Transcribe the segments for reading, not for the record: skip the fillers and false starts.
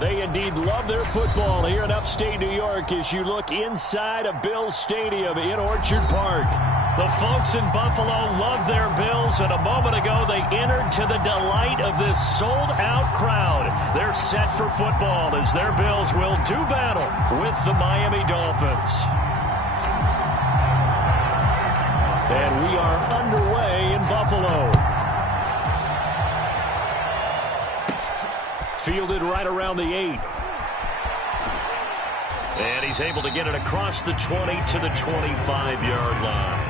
They indeed love their football here in upstate New York as you look inside of Bills Stadium in Orchard Park. The folks in Buffalo love their Bills, and a moment ago they entered to the delight of this sold-out crowd. They're set for football as their Bills will do battle with the Miami Dolphins. And we are underway in Buffalo. Fielded right around the 8. And he's able to get it across the 20 to the 25-yard line.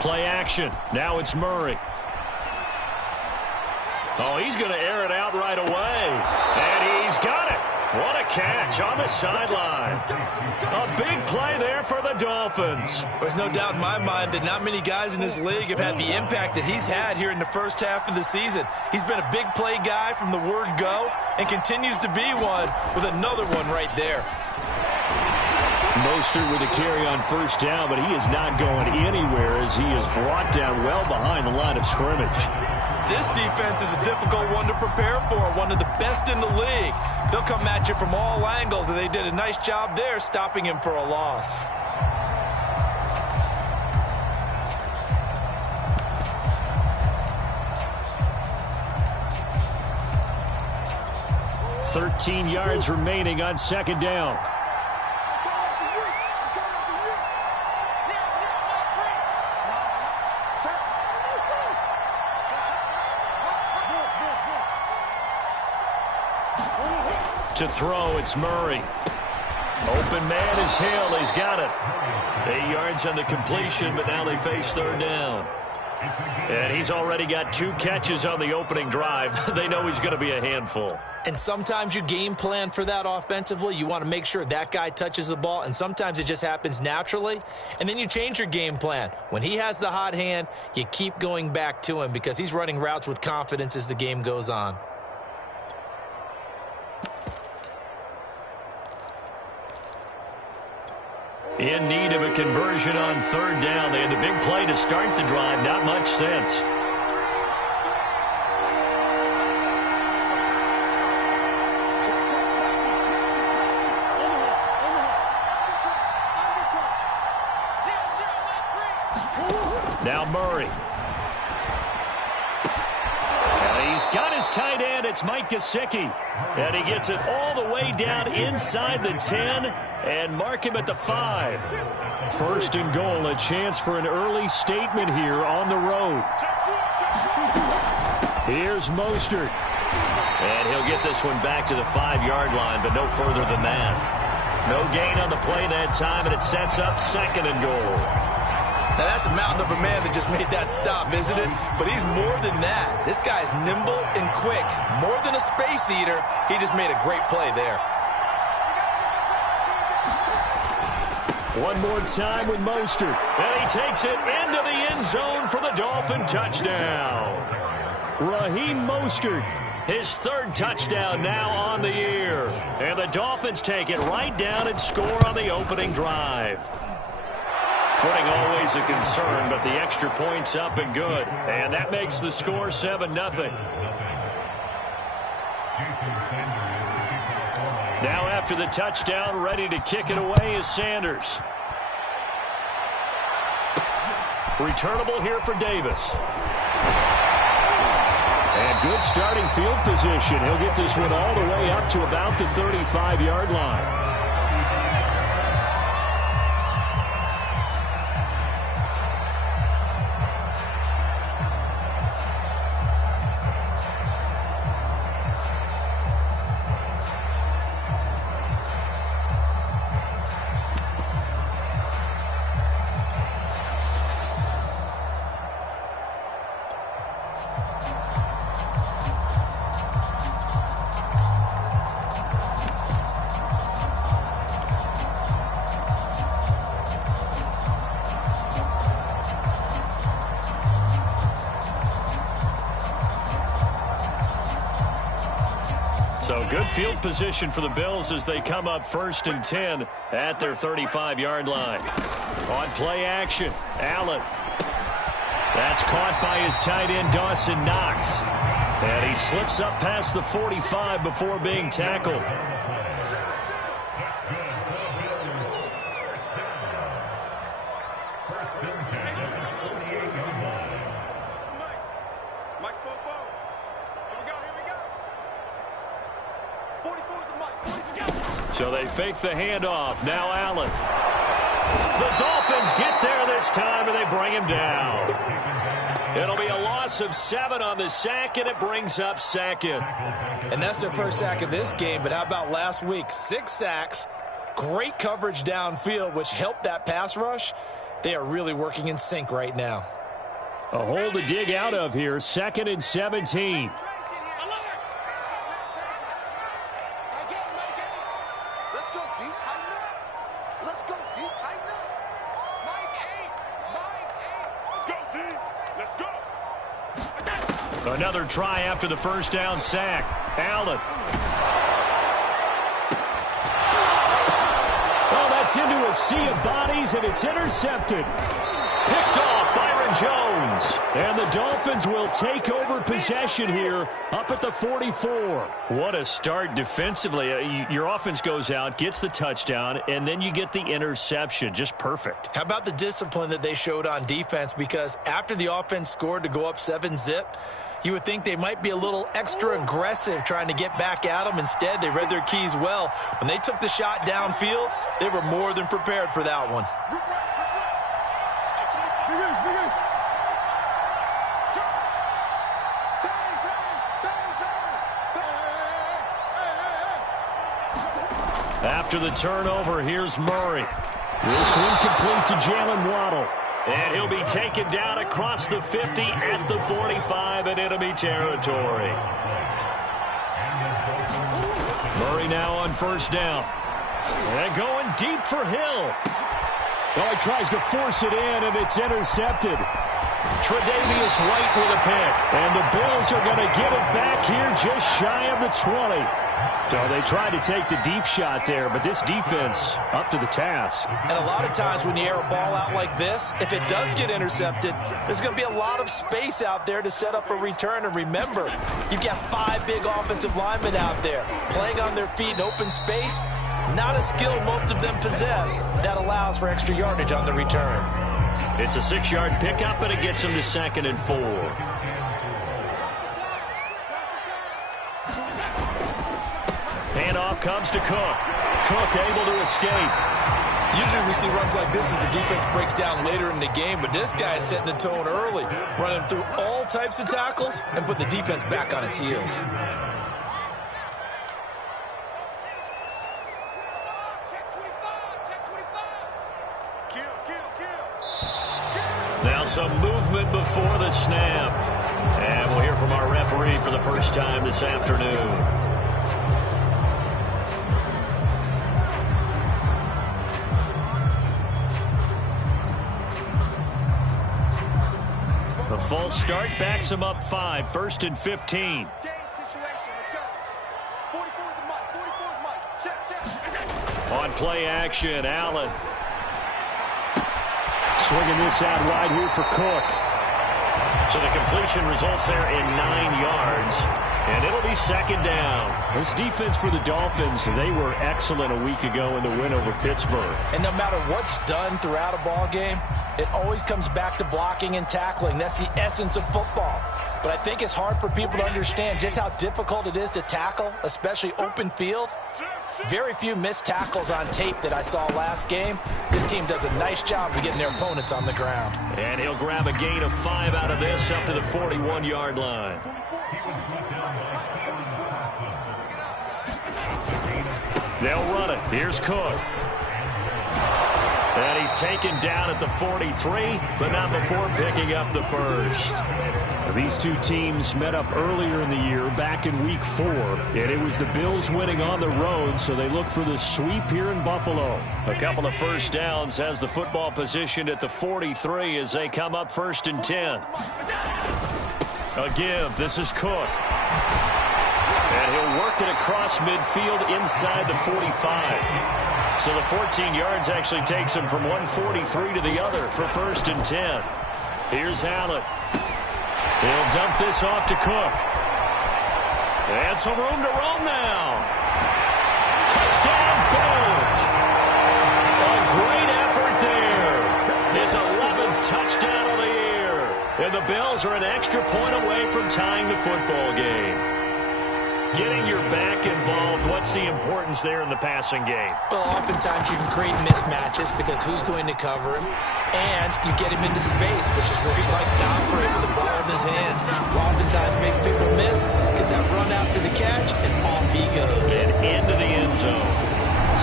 Play action. Now it's Murray. Oh, he's going to air it out right away. And he's got it. What a catch on the sideline. A big play there for the Dolphins. There's no doubt in my mind that not many guys in this league have had the impact that he's had here in the first half of the season. He's been a big play guy from the word go and continues to be one with another one right there. Mostert with a carry on first down, but he is not going anywhere as he is brought down well behind the line of scrimmage. This defense is a difficult one to prepare for, one of the best in the league. They'll come at you from all angles, and they did a nice job there stopping him for a loss. "13 yards remaining on second down. To throw, it's Murray. Open man is Hill. He's got it. 8 yards on the completion, but now they face third down. And he's already got 2 catches on the opening drive. They know he's going to be a handful. And sometimes you game plan for that offensively. You want to make sure that guy touches the ball, and sometimes it just happens naturally. And then you change your game plan. When he has the hot hand, you keep going back to him because he's running routes with confidence as the game goes on. In need of a conversion on third down. They had the big play to start the drive. Not much sense. Now Murray. And he's got his tight end. It's Mike Gesicki. And he gets it all the way down inside the 10 and mark him at the 5. First and goal, a chance for an early statement here on the road. Here's Mostert. And he'll get this one back to the 5-yard line, but no further than that. No gain on the play that time, and it sets up second and goal. Now, that's a mountain of a man that just made that stop, isn't it? But he's more than that. This guy's nimble and quick. More than a space eater, he just made a great play there. One more time with Mostert. And he takes it into the end zone for the Dolphin touchdown. Raheem Mostert, his 3rd touchdown now on the year. And the Dolphins take it right down and score on the opening drive. Footing always a concern, but the extra point's up and good. And that makes the score 7-0. Now after the touchdown, ready to kick it away is Sanders. Returnable here for Davis. And good starting field position. He'll get this one all the way up to about the 35-yard line. Good field position for the Bills as they come up 1st and 10 at their 35-yard line. On play action, Allen. That's caught by his tight end, Dawson Knox. And he slips up past the 45 before being tackled. So they fake the handoff. Now Allen. The Dolphins get there this time, and they bring him down. It'll be a loss of 7 on the sack, and it brings up 2nd. And that's their first sack of this game, but how about last week? 6 sacks, great coverage downfield, which helped that pass rush. They are really working in sync right now. A hole to dig out of here, 2nd and 17. Another try after the first down sack. Allen. Oh, that's into a sea of bodies, and it's intercepted. Picked off Byron Jones. And the Dolphins will take over possession here up at the 44. What a start defensively. Your offense goes out, gets the touchdown, and then you get the interception. Just perfect. How about the discipline that they showed on defense? Because after the offense scored to go up 7-zip, you would think they might be a little extra aggressive trying to get back at them. Instead, they read their keys well. When they took the shot downfield, they were more than prepared for that one. After the turnover, here's Murray. This one complete to Jalen Waddle. And he'll be taken down across the 50 at the 45 in enemy territory. Murray now on first down. And going deep for Hill. Oh, he tries to force it in, and it's intercepted. Tre'Davious White with a pick. And the Bills are going to get it back here just shy of the 20. So they tried to take the deep shot there, but this defense up to the task. And a lot of times when you air a ball out like this, if it does get intercepted, there's going to be a lot of space out there to set up a return. And remember, you've got 5 big offensive linemen out there playing on their feet in open space. Not a skill most of them possess that allows for extra yardage on the return. It's a 6-yard pickup, and it gets them to 2nd and 4. Handoff comes to Cook. Cook able to escape. Usually we see runs like this as the defense breaks down later in the game, but this guy is setting the tone early, running through all types of tackles and put the defense back on its heels. Now some movement before the snap. And we'll hear from our referee for the first time this afternoon. The false start backs him up 5, 1st and 15. On play action, Allen. Swinging this out wide here for Cook. So the completion results there in 9 yards. And it'll be 2nd down. This defense for the Dolphins, they were excellent a week ago in the win over Pittsburgh. And no matter what's done throughout a ball game, it always comes back to blocking and tackling. That's the essence of football. But I think it's hard for people to understand just how difficult it is to tackle, especially open field. Very few missed tackles on tape that I saw last game. This team does a nice job of getting their opponents on the ground. And he'll grab a gain of 5 out of this up to the 41-yard line. They'll run it. Here's Cook. And he's taken down at the 43, but not before picking up the first. These two teams met up earlier in the year, back in Week 4, and it was the Bills winning on the road, so they look for the sweep here in Buffalo. A couple of first downs, has the football positioned at the 43 as they come up 1st and 10. A give. This is Cook. And he'll work it across midfield inside the 45. So the 14 yards actually takes him from 143 to the other for 1st and 10. Here's Allen. He'll dump this off to Cook. And some room to roam now. Touchdown, Bills. A great effort there. His 11th touchdown of the year. And the Bills are an extra point away from tying the football game. Getting your back involved, what's the importance there in the passing game? Well, oftentimes you can create mismatches because who's going to cover him? And you get him into space, which is where he likes to operate with the ball in his hands. Oftentimes makes people miss, gets that run after the catch, and off he goes. And into the end zone.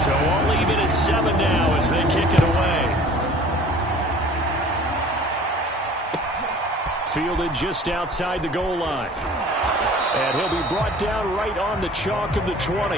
So we'll leave it at 7 now as they kick it away. Fielded just outside the goal line. And he'll be brought down right on the chalk of the 20.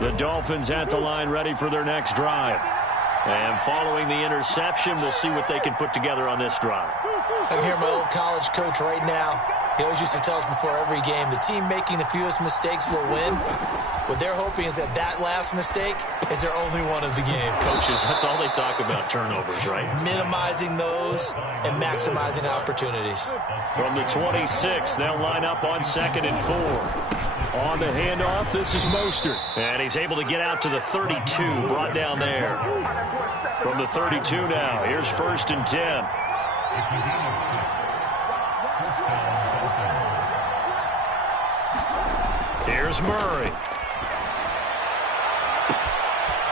The Dolphins at the line ready for their next drive. And following the interception, we'll see what they can put together on this drive. I can hear my old college coach right now. He always used to tell us before every game, the team making the fewest mistakes will win. What they're hoping is that that last mistake is their only one of the game. Coaches, that's all they talk about, turnovers, right? Minimizing those and maximizing opportunities. From the 26, they'll line up on 2nd and 4. On the handoff, this is Mostert. And he's able to get out to the 32, brought down there. From the 32 now, here's 1st and 10. Here's Murray.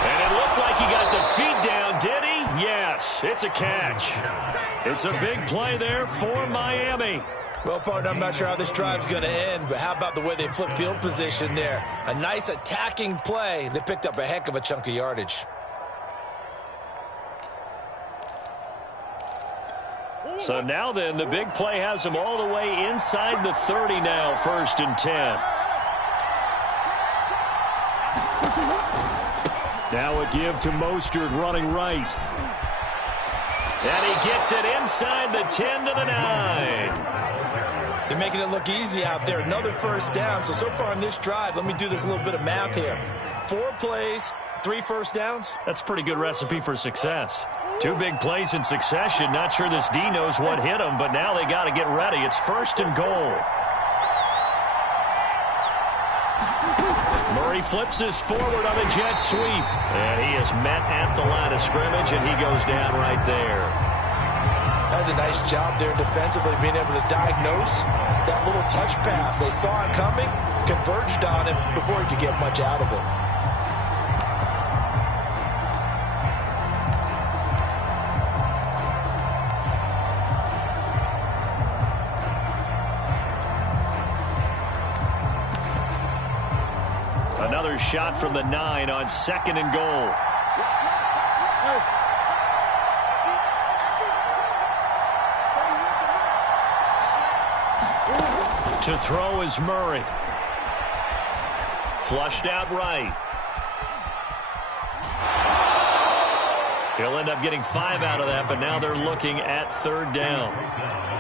And it looked like he got the feet down, did he? Yes, it's a catch. It's a big play there for Miami. Well, partner, I'm not sure how this drive's going to end, but how about the way they flip field position there? A nice attacking play. They picked up a heck of a chunk of yardage. So now then, the big play has them all the way inside the 30 now, 1st and 10. Now a give to Mostert running right. And he gets it inside the 10 to the 9. They're making it look easy out there. Another 1st down. So far in this drive, let me do this little bit of math here. 4 plays, 3 first downs. That's a pretty good recipe for success. 2 big plays in succession. Not sure this D knows what hit him, but now they got to get ready. It's 1st and goal. Murray flips this forward on a jet sweep. And he is met at the line of scrimmage, and he goes down right there. That's a nice job there defensively, being able to diagnose that little touch pass. They saw it coming, converged on it before he could get much out of it. Another shot from the 9 on 2nd and goal. To throw is Murray. Flushed out right. He'll end up getting 5 out of that, but now they're looking at 3rd down.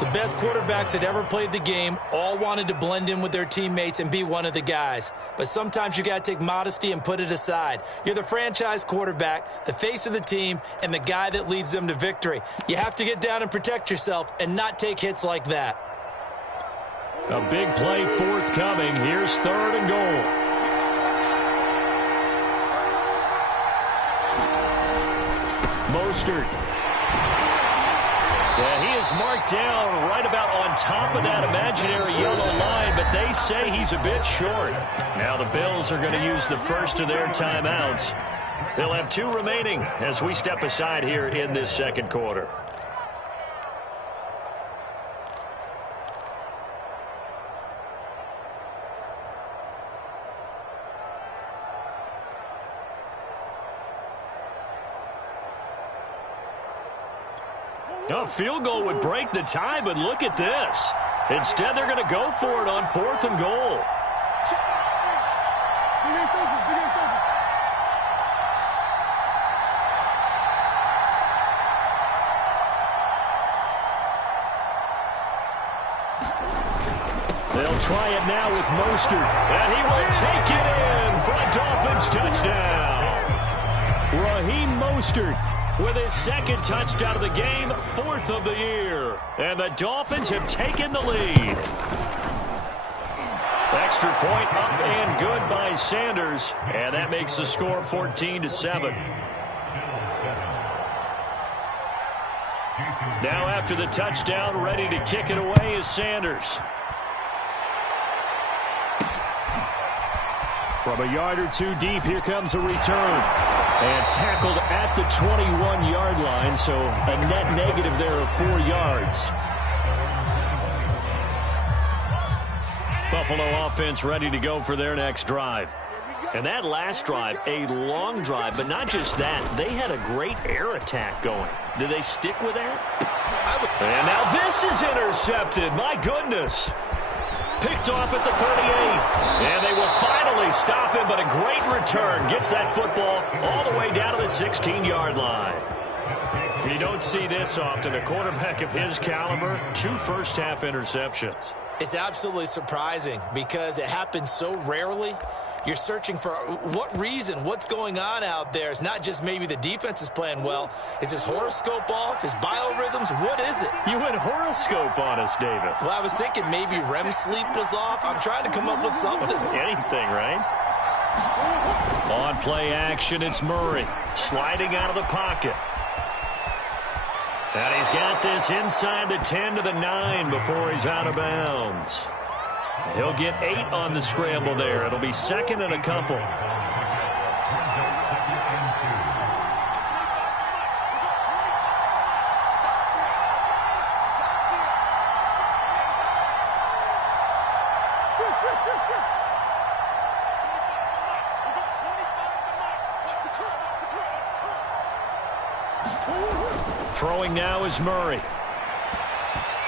The best quarterbacks that ever played the game all wanted to blend in with their teammates and be one of the guys. But sometimes you got to take modesty and put it aside. You're the franchise quarterback, the face of the team, and the guy that leads them to victory. You have to get down and protect yourself and not take hits like that. A big play forthcoming. Here's 3rd and goal. Mostert. Yeah, he is marked down right about on top of that imaginary yellow line, but they say he's a bit short. Now the Bills are going to use the first of their timeouts. They'll have 2 remaining as we step aside here in this 2nd quarter. A field goal would break the tie, but look at this. Instead, they're going to go for it on 4th and goal. They'll try it now with Mostert, and he will take it in for a Dolphins touchdown. Raheem Mostert with his 2nd touchdown of the game, 4th of the year. And the Dolphins have taken the lead. Extra point up and good by Sanders, and that makes the score 14-7. Now after the touchdown, ready to kick it away is Sanders. From a yard or two deep, here comes a return. And tackled at the 21-yard line, so a net negative there of 4 yards. Buffalo offense ready to go for their next drive. And that last drive, a long drive, but not just that. They had a great air attack going. Do they stick with that? And now this is intercepted. My goodness. Picked off at the 38. And they will finally stop him, but a great return. Gets that football all the way down to the 16-yard line. You don't see this often. A quarterback of his caliber, 2 first-half interceptions. It's absolutely surprising because it happens so rarely. You're searching for what reason, what's going on out there. It's not just maybe the defense is playing well. Is his horoscope off? His biorhythms? What is it? You went horoscope on us, David. Well, I was thinking maybe REM sleep was off. I'm trying to come up with something. Anything, right? On play action, it's Murray. Sliding out of the pocket. And he's got this inside the 10 to the 9 before he's out of bounds. He'll get 8 on the scramble there. It'll be 2nd and a couple. Throwing now is Murray.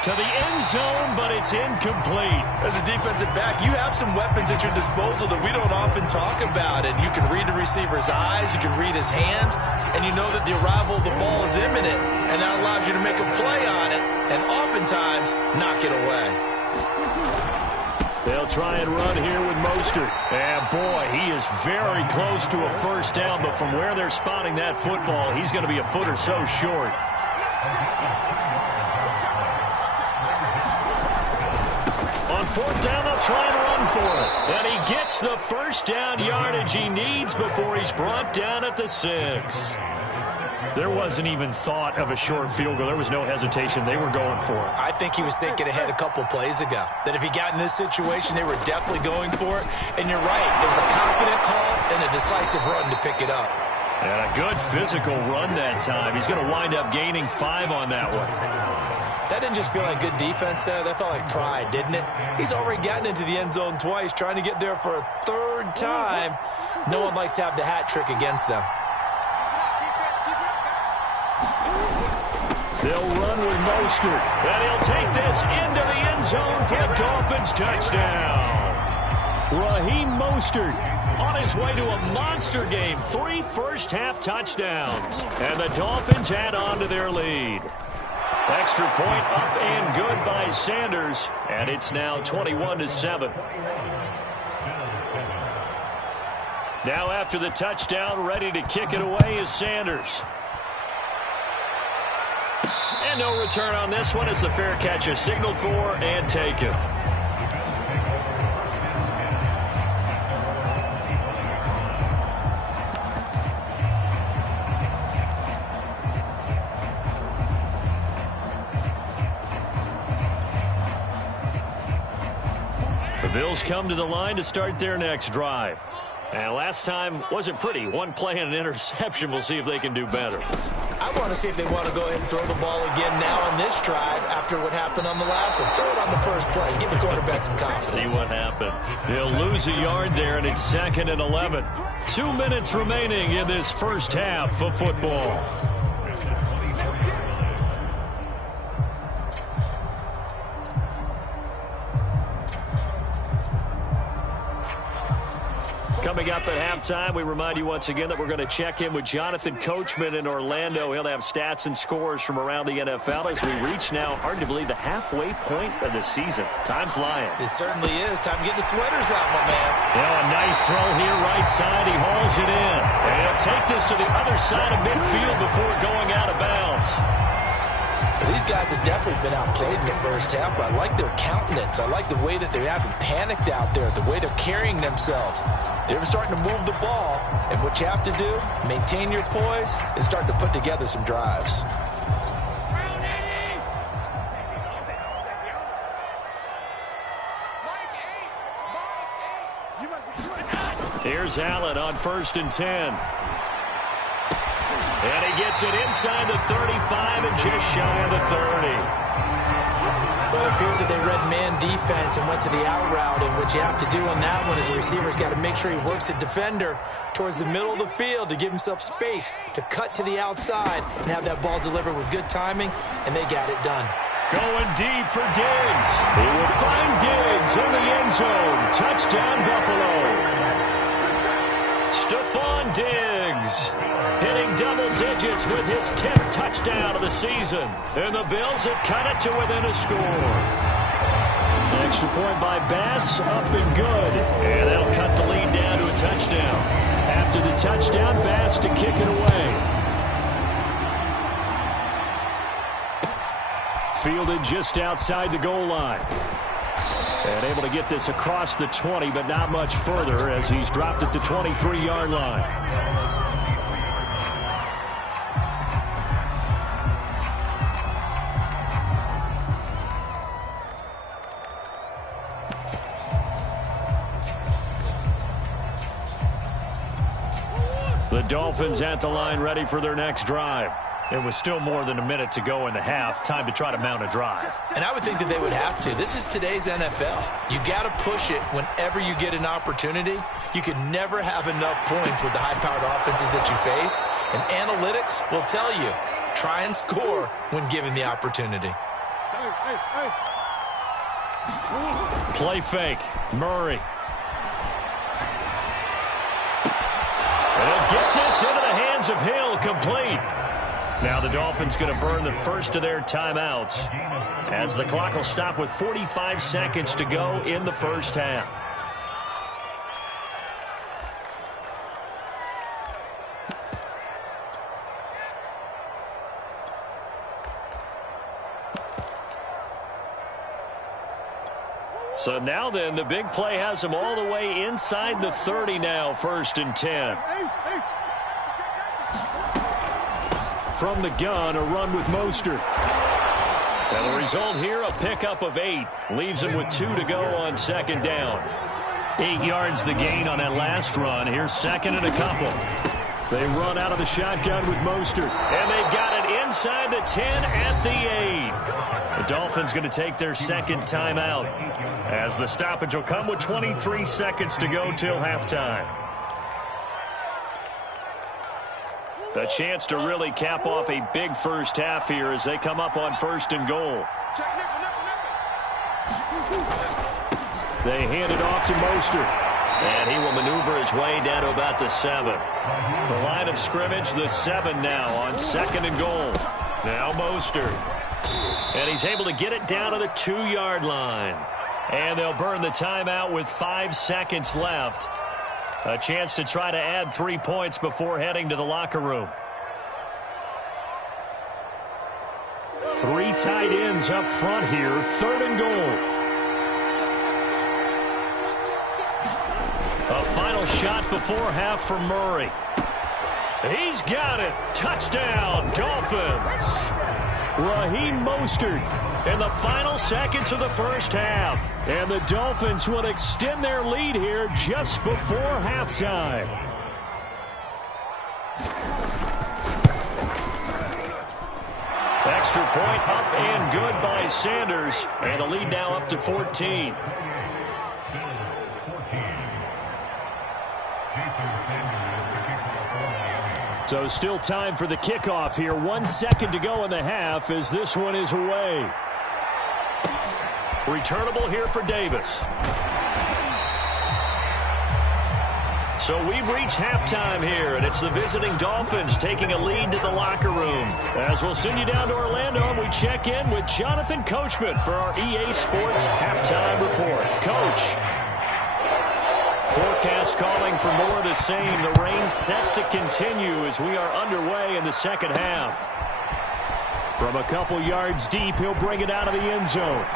To the end zone, but it's incomplete. As a defensive back, you have some weapons at your disposal that we don't often talk about. And you can read the receiver's eyes, you can read his hands, and you know that the arrival of the ball is imminent. And that allows you to make a play on it, and oftentimes knock it away. They'll try and run here with Mostert. And boy, he is very close to a first down, but from where they're spotting that football, he's going to be a foot or so short. On 4th down, they'll try and run for it. And he gets the first down yardage he needs before he's brought down at the 6. There wasn't even thought of a short field goal. There was no hesitation. They were going for it. I think he was thinking ahead a couple plays ago. That if he got in this situation, they were definitely going for it. And you're right. It was a confident call and a decisive run to pick it up. And a good physical run that time. He's going to wind up gaining 5 on that one. That didn't just feel like good defense there. That felt like pride, didn't it? He's already gotten into the end zone twice, trying to get there for a 3rd time. No one likes to have the hat trick against them. They'll run with Mostert, and he'll take this into the end zone for a Dolphins touchdown. Raheem Mostert on his way to a monster game. 3 first-half touchdowns, and the Dolphins add on to their lead. Extra point up and good by Sanders, and it's now 21-7. Now after the touchdown, ready to kick it away is Sanders. And no return on this one as the fair catch is signaled for and taken. The Bills come to the line to start their next drive. And last time wasn't pretty. 1 play and an interception. We'll see if they can do better. I want to see if they want to go ahead and throw the ball again now on this drive after what happened on the last one. Throw it on the first play. Give the quarterback some confidence. See what happens. He'll lose a yard there, and it's 2nd and 11. 2 minutes remaining in this first half of football. Coming up at halftime, we remind you once again that we're going to check in with Jonathan Coachman in Orlando. He'll have stats and scores from around the NFL as we reach now, hard to believe, the halfway point of the season. Time flying. It certainly is. Time to get the sweaters out, my man. Yeah, a nice throw here, right side. He hauls it in. And he'll take this to the other side of midfield before going out of bounds. These guys have definitely been outplayed in the first half, but I like their countenance. I like the way that they haven't panicked out there, the way they're carrying themselves. They're starting to move the ball, and what you have to do, maintain your poise and start to put together some drives. Here's Allen on 1st and 10. And he gets it inside the 35 and just shy of the 30. Well, it appears that they read man defense and went to the out route, and what you have to do on that one is the receiver's got to make sure he works the defender towards the middle of the field to give himself space to cut to the outside and have that ball delivered with good timing, and they got it done. Going deep for Diggs. He will find Diggs in the end zone. Touchdown, Buffalo. Stephon Diggs hitting double digits with his 10th touchdown of the season. And the Bills have cut it to within a score. Extra point by Bass, up and good. And that'll cut the lead down to a touchdown. After the touchdown, Bass to kick it away. Fielded just outside the goal line. And able to get this across the 20, but not much further as he's dropped it to 23-yard line. The Dolphins at the line ready for their next drive. It was still more than a minute to go in the half. Time to try to mount a drive. And I would think that they would have to. This is today's NFL. You got to push it whenever you get an opportunity. You can never have enough points with the high-powered offenses that you face. And analytics will tell you, try and score when given the opportunity. Play fake. Murray. And he'll get this into the hands of Hill, complete. Now the Dolphins going to burn the first of their timeouts as the clock will stop with 45 seconds to go in the first half. So now then, the big play has them all the way inside the 30 now, 1st and 10. From the gun, a run with Mostert. And the result here, a pickup of 8. Leaves him with 2 to go on 2nd down. 8 yards the gain on that last run. Here's 2nd and a couple. They run out of the shotgun with Mostert. And they've got it inside the 10 at the 8. The Dolphins going to take their 2nd timeout as the stoppage will come with 23 seconds to go till halftime. A chance to really cap off a big first half here as they come up on 1st and goal. They hand it off to Mostert. And he will maneuver his way down to about the 7. The line of scrimmage, the 7 now on 2nd and goal. Now Mostert. And he's able to get it down to the 2-yard line. And they'll burn the timeout with 5 seconds left. A chance to try to add 3 points before heading to the locker room. 3 tight ends up front here. 3rd and goal. A final shot before half for Murray. He's got it. Touchdown, Dolphins. Raheem Mostert in the final seconds of the first half. And the Dolphins will extend their lead here just before halftime. Extra point up and good by Sanders. And the lead now up to 14. So still time for the kickoff here. 1 second to go in the half as this one is away. Returnable here for Davis. So we've reached halftime here, and it's the visiting Dolphins taking a lead to the locker room. As we'll send you down to Orlando, and we check in with Jonathan Coachman for our EA Sports Halftime Report. Coach. Forecast calling for more of the same. The rain set to continue as we are underway in the second half. From a couple yards deep, he'll bring it out of the end zone.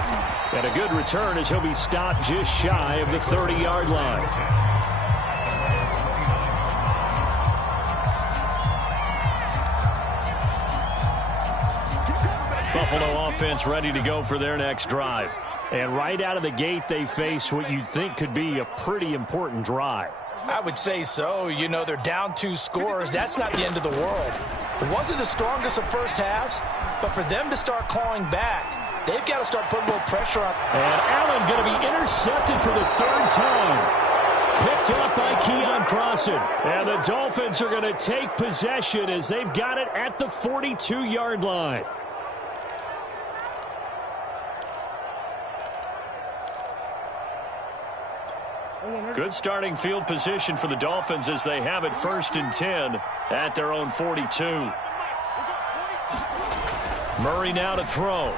And a good return as he'll be stopped just shy of the 30-yard line. Buffalo offense ready to go for their next drive. And right out of the gate, they face what you'd think could be a pretty important drive. I would say so. You know, they're down 2 scores. That's not the end of the world. It wasn't the strongest of first halves, but for them to start clawing back, they've got to start putting more pressure on. And Allen going to be intercepted for the 3rd time. Picked up by Keon Crossan. And the Dolphins are going to take possession as they've got it at the 42-yard line. Good starting field position for the Dolphins as they have it 1st and 10 at their own 42. Murray now to throw.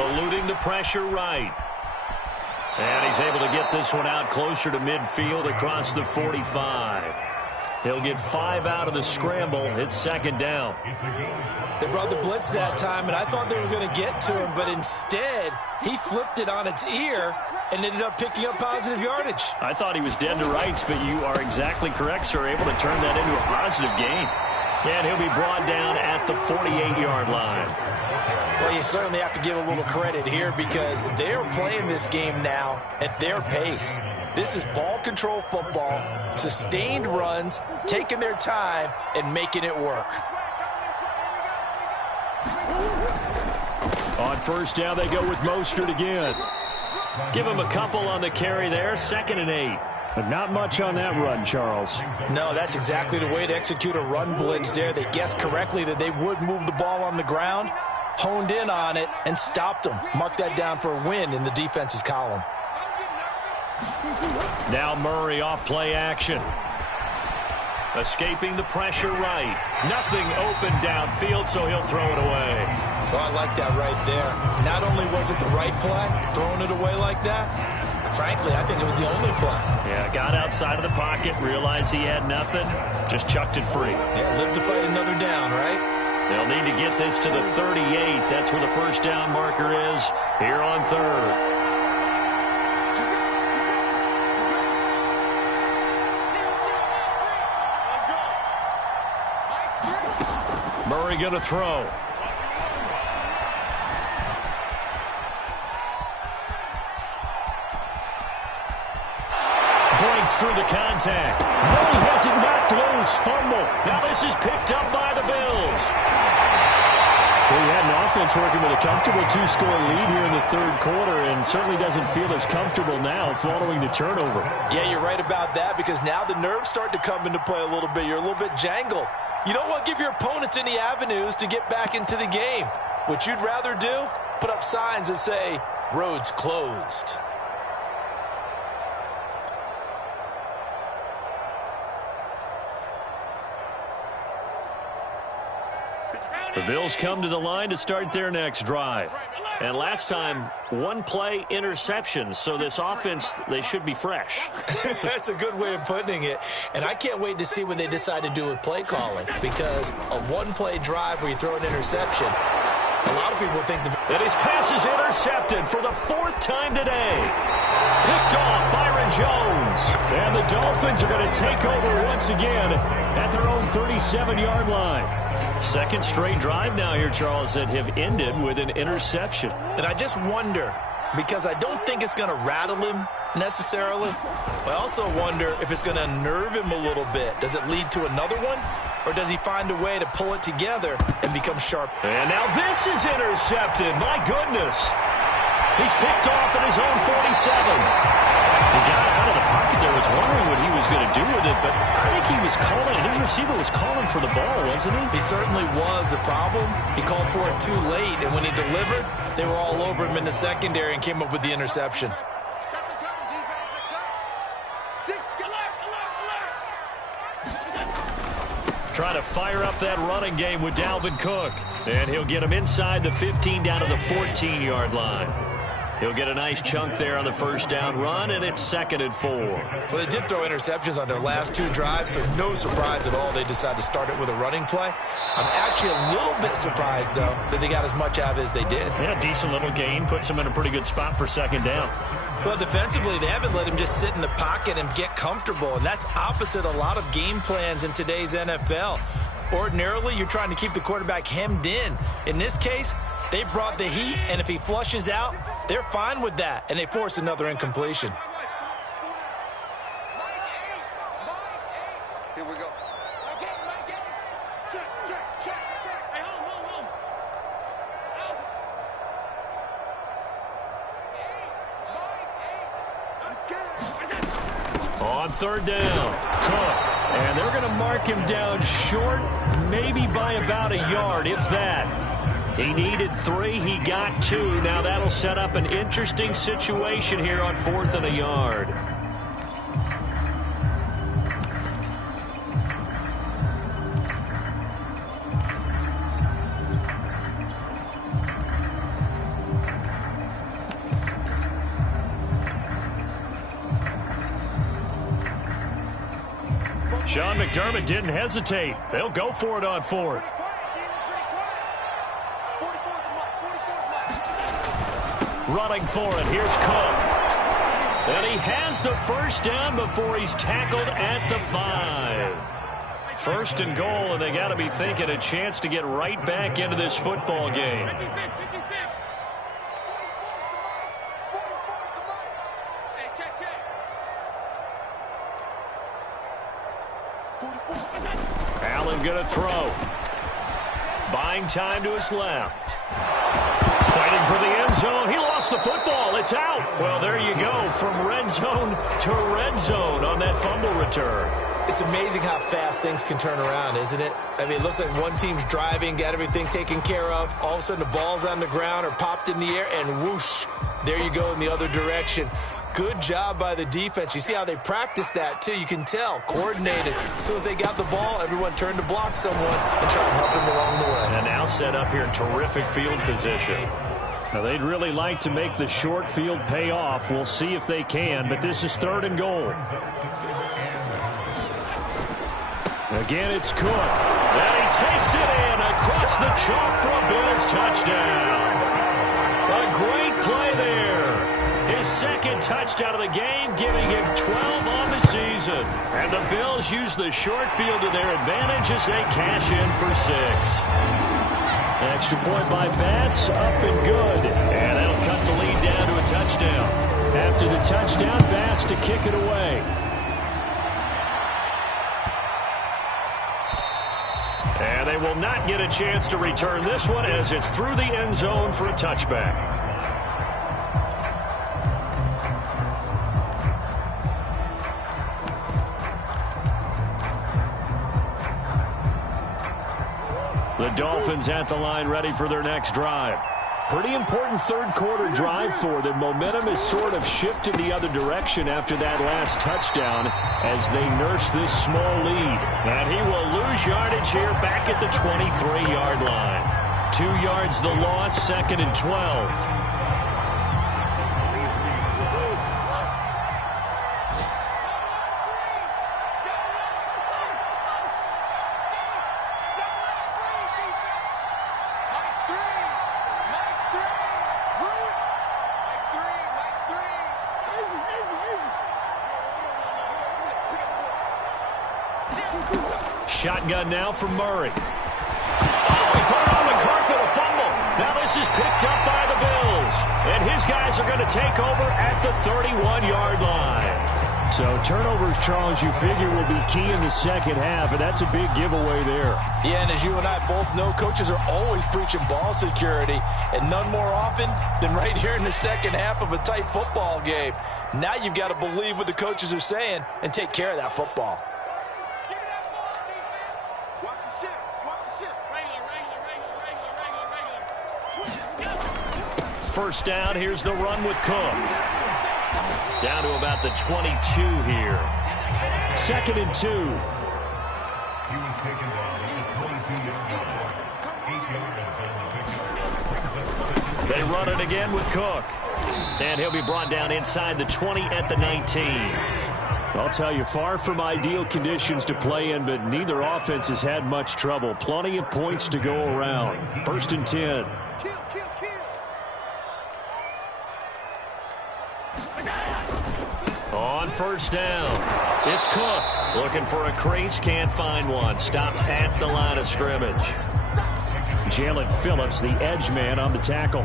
Eluding the pressure right. And he's able to get this one out closer to midfield across the 45. He'll get 5 out of the scramble. It's 2nd down. They brought the blitz that time, and I thought they were going to get to him, but instead he flipped it on its ear and ended up picking up positive yardage. I thought he was dead to rights, but you are exactly correct, sir. Able to turn that into a positive gain. And he'll be brought down at the 48-yard line. Well, you certainly have to give a little credit here because they're playing this game now at their pace. This is ball control football, sustained runs, taking their time, and making it work. On 1st down, they go with Mostert again. Give him a couple on the carry there, 2nd and 8. But not much on that run, Charles. No, that's exactly the way to execute a run blitz there. They guessed correctly that they would move the ball on the ground, honed in on it, and stopped them. Mark that down for a win in the defense's column. Now Murray off play action. Escaping the pressure right. Nothing open downfield, so he'll throw it away. Oh, I like that right there. Not only was it the right play, throwing it away like that, frankly, I think it was the only play. Yeah, got outside of the pocket, realized he had nothing, just chucked it free. Yeah, live to fight another down, right? They'll need to get this to the 38. That's where the 1st down marker is here on 3rd. Murray going to throw. Breaks through the contact. Murray has it knocked loose. Fumble. Now this is picked up by the Bills. Well, he had an offense working with a comfortable 2-score lead here in the 3rd quarter and certainly doesn't feel as comfortable now following the turnover. Yeah, you're right about that because now the nerves start to come into play a little bit. You're a little bit jangled. You don't want to give your opponents any avenues to get back into the game. What you'd rather do, put up signs that say, roads closed. The Bills come to the line to start their next drive. And last time, 1-play interception. So this offense, they should be fresh. That's a good way of putting it. And I can't wait to see what they decide to do with play calling. Because a 1-play drive where you throw an interception, a lot of people think that his pass is intercepted for the 4th time today. Picked off Byron Jones. And the Dolphins are going to take over once again at their own 37-yard line. 2nd straight drive now here, Charles, that have ended with an interception. And I just wonder, because I don't think it's going to rattle him necessarily, but I also wonder if it's going to unnerve him a little bit. Does it lead to another one? Or does he find a way to pull it together and become sharp? And now this is intercepted. My goodness. He's picked off at his own 47. He got out of the pocket there, was wondering what he was going to do with it, but I think he was calling, his receiver was calling for the ball, wasn't he? He certainly was. The problem, he called for it too late, and when he delivered, they were all over him in the secondary and came up with the interception. try to fire up that running game with Dalvin Cook. And he'll get him inside the 15 down to the 14-yard line. He'll get a nice chunk there on the first down run, and it's 2nd and 4. Well, they did throw interceptions on their last 2 drives, so no surprise at all they decided to start it with a running play. I'm actually a little bit surprised, though, that they got as much out of it as they did. Yeah, decent little gain. Puts them in a pretty good spot for 2nd down. Well, defensively, they haven't let him just sit in the pocket and get comfortable, and that's opposite a lot of game plans in today's NFL. Ordinarily, you're trying to keep the quarterback hemmed in. In this case, they brought the heat, and if he flushes out, they're fine with that, and they force another incompletion. Here we go. On 3rd down, Cook. And they're going to mark him down short, maybe by about a yard, if that. He needed 3. He got 2. Now that'll set up an interesting situation here on 4th and a yard. Sean McDermott didn't hesitate. They'll go for it on 4th. Running for it. Here's Cook. And he has the first down before he's tackled at the 5. 1st and goal, and they got to be thinking a chance to get right back into this football game. Allen going to throw. Buying time to his left. Fighting for the end zone. He lost the football. It's out. Well, there you go. From red zone to red zone on that fumble return. It's amazing how fast things can turn around, isn't it? I mean, it looks like one team's driving, got everything taken care of. All of a sudden, the ball's on the ground or popped in the air, and whoosh, there you go in the other direction. Good job by the defense. You see how they practice that, too. You can tell. Coordinated. As soon as they got the ball, everyone turned to block someone and try to help them along the way. And now set up here in terrific field position. Now, they'd really like to make the short field pay off. We'll see if they can, but this is 3rd and goal. Again, it's Cook. And he takes it in across the chalk for a Bills touchdown. A great play there. His 2nd touchdown of the game, giving him 12 on the season. And the Bills use the short field to their advantage as they cash in for 6. Extra point by Bass, up and good. And that'll cut the lead down to a touchdown. After the touchdown, Bass to kick it away. And they will not get a chance to return this one as it's through the end zone for a touchback. The Dolphins at the line ready for their next drive. Pretty important 3rd quarter drive for them. Momentum has sort of shifted the other direction after that last touchdown as they nurse this small lead. And he will lose yardage here back at the 23-yard line. 2 yards the loss, 2nd and 12. Shotgun now from Murray. Oh, he put it on the carpet, a fumble. Now this is picked up by the Bills. And his guys are going to take over at the 31-yard line. So turnovers, Charles, you figure will be key in the second half, and that's a big giveaway there. Yeah, and as you and I both know, coaches are always preaching ball security, and none more often than right here in the second half of a tight football game. Now you've got to believe what the coaches are saying and take care of that football. First down, here's the run with Cook. Down to about the 22 here. 2nd and 2. They run it again with Cook. And he'll be brought down inside the 20 at the 19. I'll tell you, far from ideal conditions to play in, but neither offense has had much trouble. Plenty of points to go around. 1st and 10. On 1st down, it's Cook. Looking for a crease, can't find one. Stopped at the line of scrimmage. Jalen Phillips, the edge man on the tackle.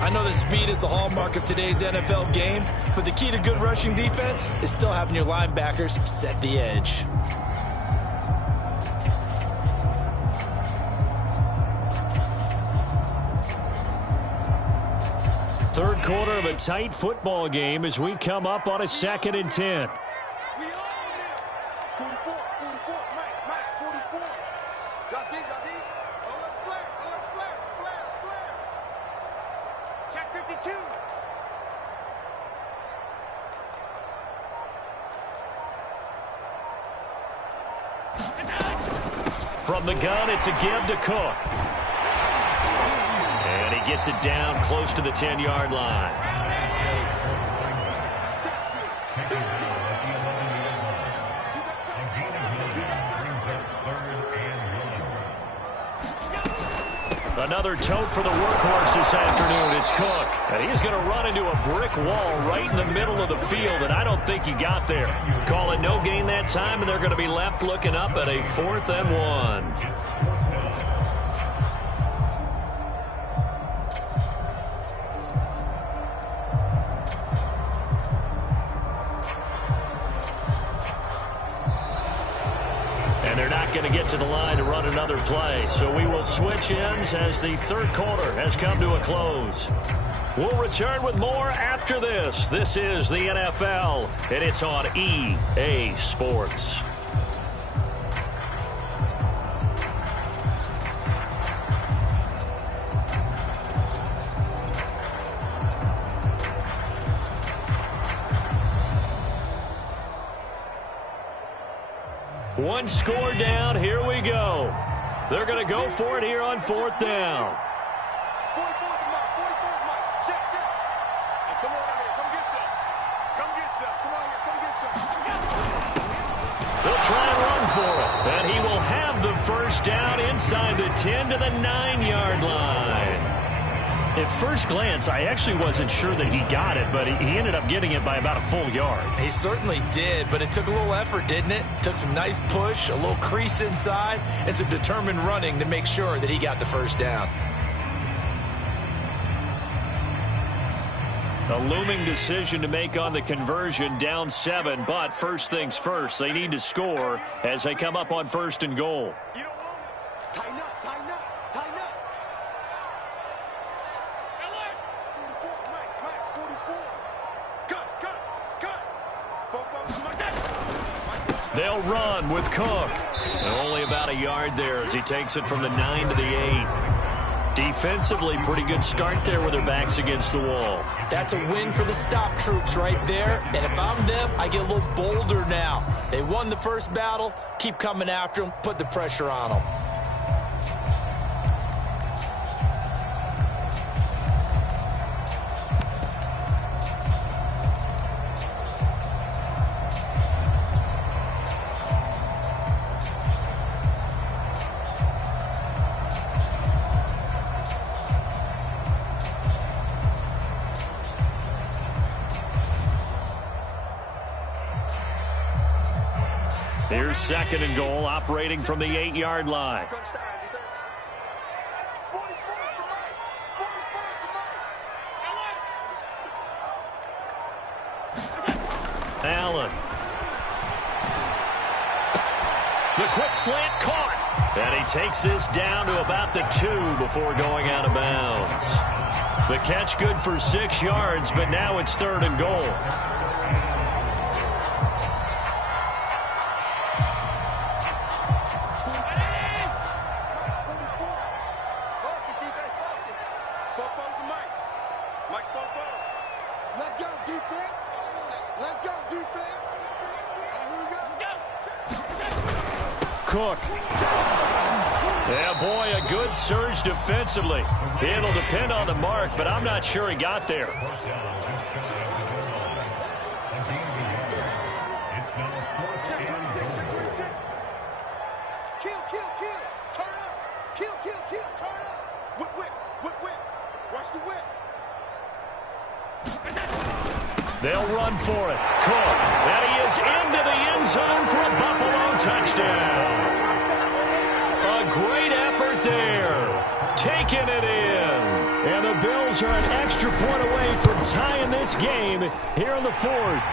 I know that speed is the hallmark of today's NFL game, but the key to good rushing defense is still having your linebackers set the edge. Third quarter of a tight football game as we come up on a 2nd and 10. From the gun, it's a give to Cook. And he gets it down close to the 10-yard line. Another tote for the workhorse this afternoon. It's Cook. And he's going to run into a brick wall right in the middle of the field, and I don't think he got there. Call it no gain that time, and they're going to be left looking up at a 4th and 1. They're not going to get to the line to run another play. So we will switch ends as the third quarter has come to a close. We'll return with more after this. This is the NFL, and it's on EA Sports. One score down. Here we go. They're going to go for it here on 4th down. They'll try and run for it. And he will have the 1st down inside the 10 to the 9-yard line. At first glance, I actually wasn't sure that he got it, but he ended up getting it by about a full yard. He certainly did, but it took a little effort, didn't it? Took some nice push, a little crease inside, and some determined running to make sure that he got the 1st down. A looming decision to make on the conversion, down 7, but first things first, they need to score as they come up on 1st and goal. Tighten up, tighten up, tighten up. Mike, 44. Cut. They'll run with Cook. Only about a yard there as he takes it from the 9 to the 8. Defensively, pretty good start there with their backs against the wall. That's a win for the stop troops right there. And if I'm them, I get a little bolder now. They won the first battle. Keep coming after them. Put the pressure on them. Here's 2nd and goal, operating from the 8-yard line. Allen. The quick slant caught. And he takes this down to about the 2 before going out of bounds. The catch good for 6 yards, but now it's 3rd and goal. Cook. Yeah, boy, a good surge defensively. It'll depend on the mark, but I'm not sure he got there. Kill, kill, kill. Turn up. Kill, kill, kill. Turn up. Whip, whip, whip, whip. Watch the whip. They'll run for it. Cook. And he is into the end zone for a Buffalo touchdown. A great effort there. Taking it in. And the Bills are an extra point away from tying this game here in the fourth.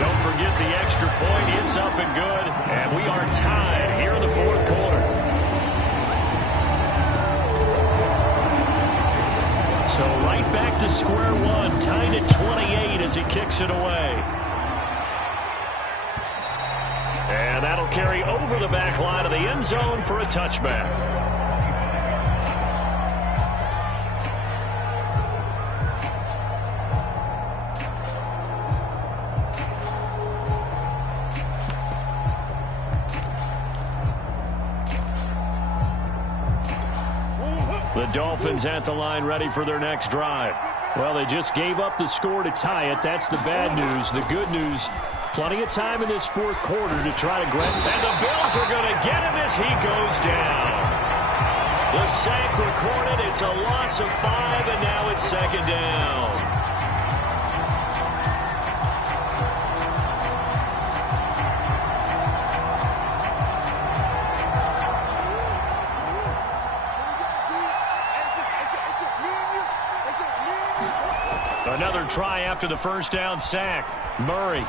Don't forget the extra point. It's up and good. And we are tied here in the fourth quarter. So right back to square one. Tied at 28 as he kicks it away. And that'll carry over the back line of the end zone for a touchback. The Dolphins at the line ready for their next drive. Well, they just gave up the score to tie it. That's the bad news. The good news, plenty of time in this fourth quarter to try to grab. And the Bills are going to get him as he goes down. The sack recorded. It's a loss of 5, and now it's second down. Another try after the first down sack. Murray,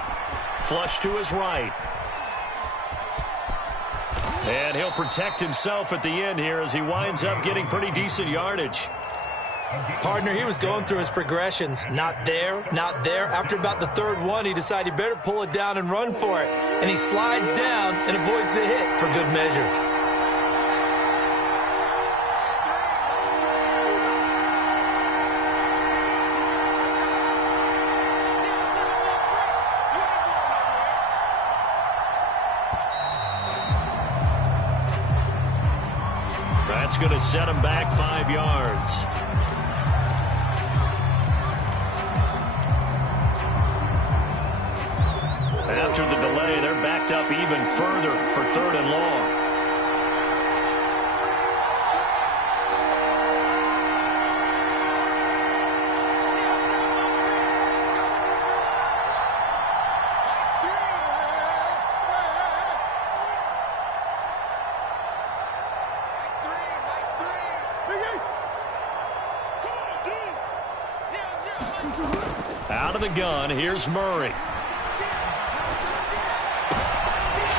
flush to his right. And he'll protect himself at the end here as he winds up getting pretty decent yardage. Partner, he was going through his progressions. Not there, not there. After about the third one, he decided he better pull it down and run for it. And he slides down and avoids the hit for good measure. That's going to set him back 5 yards. After the delay, they're backed up even further for 3rd and long. Out of the gun, here's Murray.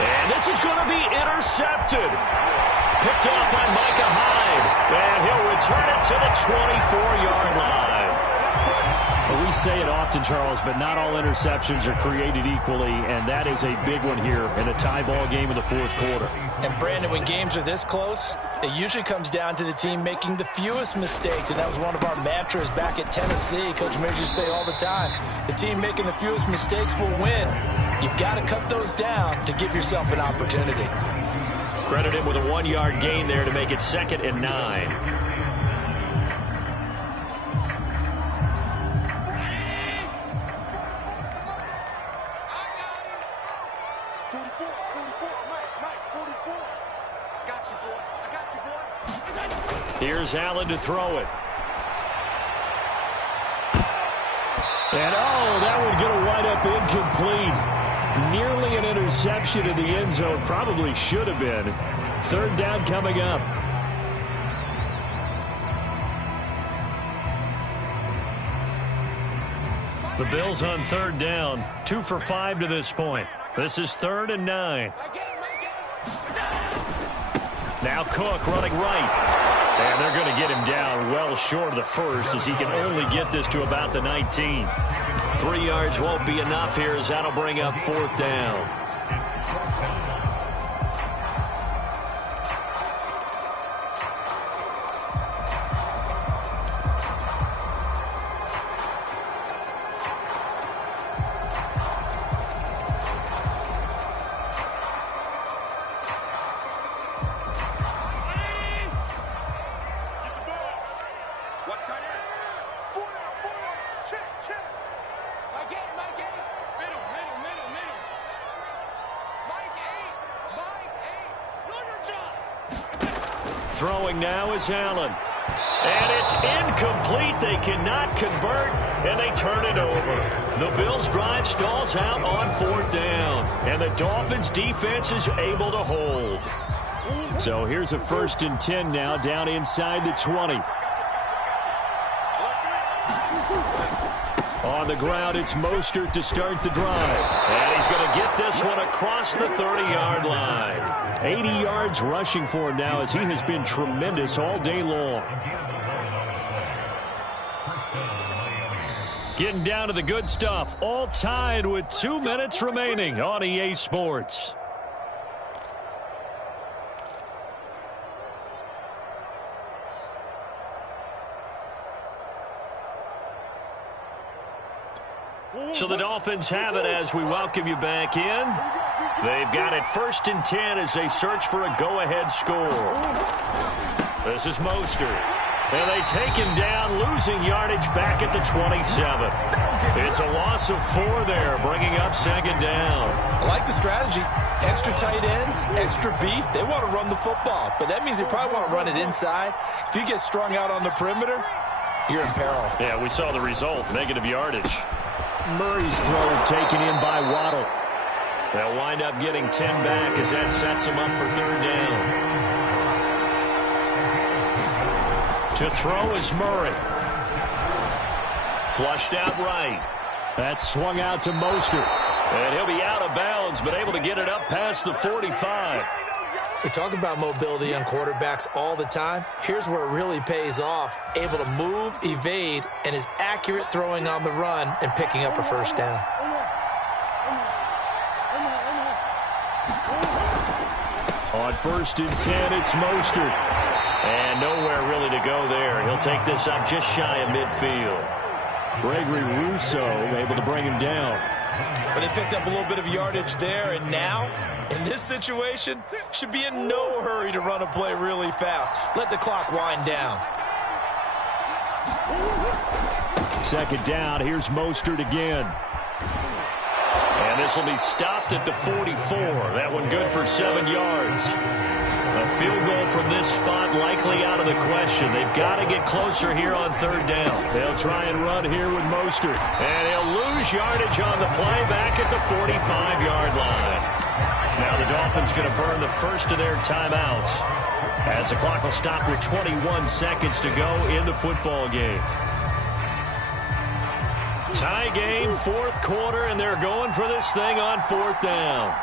And this is going to be intercepted. Picked up by Micah Hyde. And he'll return it to the 24-yard line. Well, we say it often, Charles, but not all interceptions are created equally, and that is a big one here in a tie ball game in the fourth quarter. And, Brandon, when games are this close, it usually comes down to the team making the fewest mistakes, and that was one of our mantras back at Tennessee. Coach Mears used to say all the time, the team making the fewest mistakes will win. You've got to cut those down to give yourself an opportunity. Credit him with a 1-yard gain there to make it 2nd and 9. Here's Allen to throw it. And, oh, that one going to wind up incomplete. Nearly an interception in the end zone. Probably should have been. 3rd down coming up. The Bills on 3rd down. 2 for 5 to this point. This is 3rd and 9. Now Cook running right. And they're going to get him down well short of the first as he can only get this to about the 19. 3 yards won't be enough here as that'll bring up 4th down. Throwing now is Allen. And it's incomplete. They cannot convert, and they turn it over. The Bills' drive stalls out on 4th down, and the Dolphins' defense is able to hold. So here's a 1st and 10 now, down inside the 20. On the ground, it's Mostert to start the drive. And he's going to get this one across the 30-yard line. 80 yards rushing for him now, as he has been tremendous all day long. Getting down to the good stuff, all tied with 2 minutes remaining on EA Sports. So the Dolphins have it as we welcome you back in. They've got it 1st and 10 as they search for a go-ahead score. This is Mostert. And they take him down, losing yardage back at the 27. It's a loss of 4 there, bringing up 2nd down. I like the strategy. Extra tight ends, extra beef. They want to run the football, but that means they probably want to run it inside. If you get strung out on the perimeter, you're in peril. Yeah, we saw the result, negative yardage. Murray's throw is taken in by Waddle. They'll wind up getting 10 back as that sets them up for 3rd down. To throw is Murray. Flushed out right. That's swung out to Mostert. And he'll be out of bounds, but able to get it up past the 45. We talk about mobility on quarterbacks all the time. Here's where it really pays off. Able to move, evade, and is accurate throwing on the run and picking up a 1st down. On 1st and 10, it's Mostert. And nowhere really to go there. He'll take this up just shy of midfield. Gregory Rousseau able to bring him down. But they picked up a little bit of yardage there, and now, in this situation, should be in no hurry to run a play really fast. Let the clock wind down. 2nd down, here's Mostert again. And this will be stopped at the 44. That one good for 7 yards. A field goal from this spot likely out of the question. They've got to get closer here on 3rd down. They'll try and run here with Mostert. And he'll lose yardage on the play back at the 45-yard line. Now the Dolphins going to burn the first of their timeouts as the clock will stop with 21 seconds to go in the football game. Tie game, 4th quarter, and they're going for this thing on 4th down.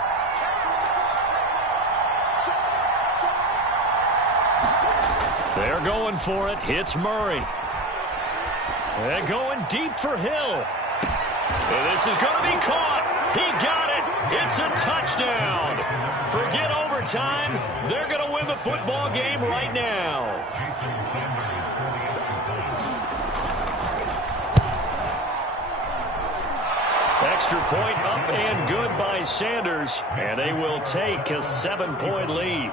They're going for it. It's Murray. They're going deep for Hill. And this is going to be caught. He got it. It's a touchdown. Forget overtime. They're going to win the football game right now. Extra point up and good by Sanders. And they will take a 7-point lead.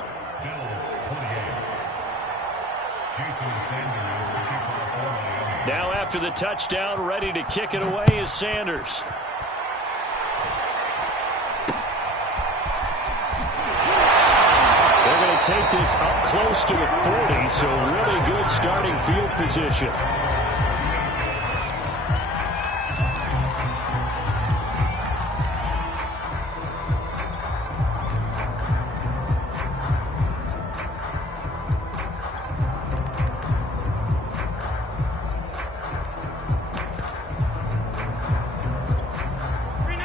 Now after the touchdown, ready to kick it away is Sanders. They're going to take this up close to the 40, so really good starting field position.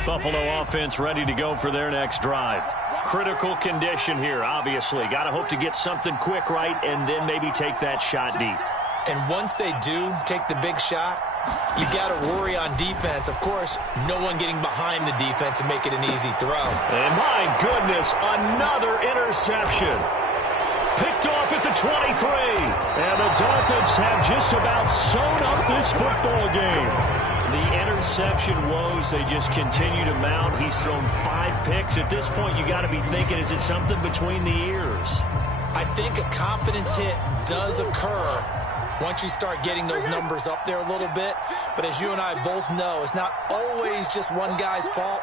Buffalo offense ready to go for their next drive. Critical condition here, obviously. Got to hope to get something quick right and then maybe take that shot deep. And once they do take the big shot, you got to worry on defense. Of course, no one getting behind the defense and make it an easy throw. And my goodness, another interception. Picked off at the 23. And the Dolphins have just about sewn up this football game. The interception woes, they just continue to mount. He's thrown 5 picks. At this point, you got to be thinking, is it something between the ears? I think a confidence hit does occur once you start getting those numbers up there a little bit. But as you and I both know, it's not always just one guy's fault.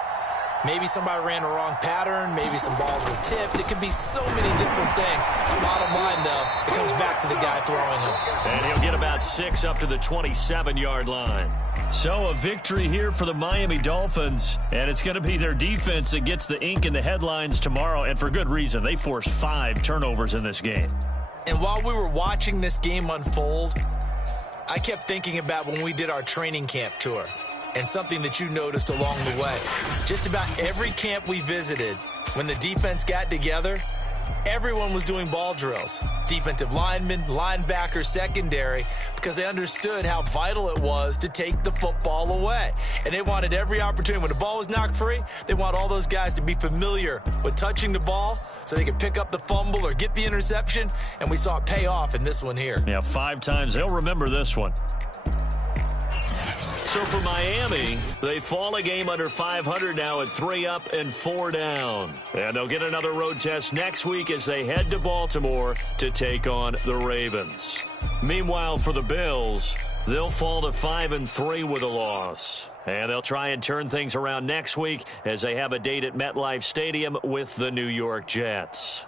Maybe somebody ran a wrong pattern. Maybe some balls were tipped. It could be so many different things. Bottom line, though, it comes back to the guy throwing them. And he'll get about 6 up to the 27-yard line. So a victory here for the Miami Dolphins. And it's going to be their defense that gets the ink in the headlines tomorrow. And for good reason. They forced 5 turnovers in this game. And while we were watching this game unfold, I kept thinking about when we did our training camp tour. And something that you noticed along the way. Just about every camp we visited, when the defense got together, everyone was doing ball drills. Defensive linemen, linebackers, secondary, because they understood how vital it was to take the football away. And they wanted every opportunity. When the ball was knocked free, they want all those guys to be familiar with touching the ball so they could pick up the fumble or get the interception. And we saw it pay off in this one here. Yeah, 5 times. They'll remember this one. So for Miami, they fall a game under 500 now at 3 up and 4 down. And they'll get another road test next week as they head to Baltimore to take on the Ravens. Meanwhile, for the Bills, they'll fall to 5-3 with a loss. And they'll try and turn things around next week as they have a date at MetLife Stadium with the New York Jets.